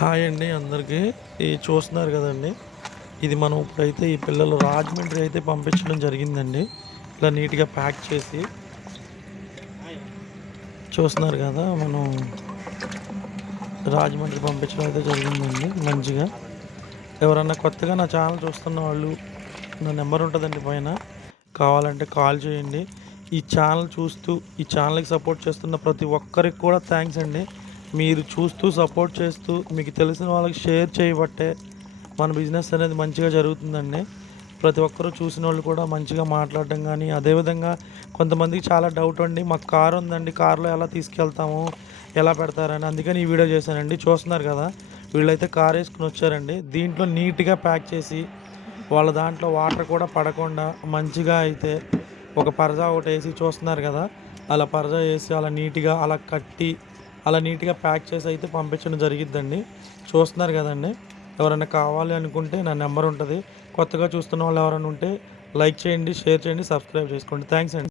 Hi అండి అందరికీ. చూస్తున్నారు కదండి, ఇది మనం ఇప్పుడైతే ఈ పిల్లలు రాజమండ్రి అయితే పంపించడం జరిగిందండి. ఇలా నీట్గా ప్యాక్ చేసి చూస్తున్నారు కదా, మనం రాజమండ్రి పంపించడం అయితే జరిగిందండి మంచిగా. ఎవరన్నా కొత్తగా నా ఛానల్ చూస్తున్న వాళ్ళు, నా నెంబర్ ఉంటుందండి పైన, కావాలంటే కాల్ చేయండి. ఈ ఛానల్ చూస్తూ ఈ ఛానల్కి సపోర్ట్ చేస్తున్న ప్రతి ఒక్కరికి కూడా థ్యాంక్స్ అండి. మీరు చూస్తూ సపోర్ట్ చేస్తూ మీకు తెలిసిన వాళ్ళకి షేర్ చేయబట్టే మన బిజినెస్ అనేది మంచిగా జరుగుతుందండి. ప్రతి ఒక్కరూ చూసిన వాళ్ళు కూడా మంచిగా మాట్లాడడం కానీ, అదేవిధంగా కొంతమందికి చాలా డౌట్ అండి, మాకు కారు ఉందండి, కారులో ఎలా తీసుకెళ్తాము, ఎలా పెడతారని, అందుకని ఈ వీడియో చేశానండి. చూస్తున్నారు కదా, వీళ్ళైతే కారు వేసుకుని వచ్చారండి. దీంట్లో నీట్గా ప్యాక్ చేసి వాళ్ళ దాంట్లో వాటర్ కూడా పడకుండా మంచిగా అయితే ఒక పరదా ఒకటి వేసి, చూస్తున్నారు కదా, అలా పరదా వేసి అలా నీట్గా అలా కట్టి అలా నీట్గా ప్యాక్ చేసి అయితే పంపించడం జరిగిద్దండి. చూస్తున్నారు కదండి. ఎవరైనా కావాలి అనుకుంటే నా నెంబర్ ఉంటుంది. కొత్తగా చూస్తున్న వాళ్ళు ఎవరైనా ఉంటే లైక్ చేయండి, షేర్ చేయండి, సబ్స్క్రైబ్ చేసుకోండి. థ్యాంక్స్ అండి.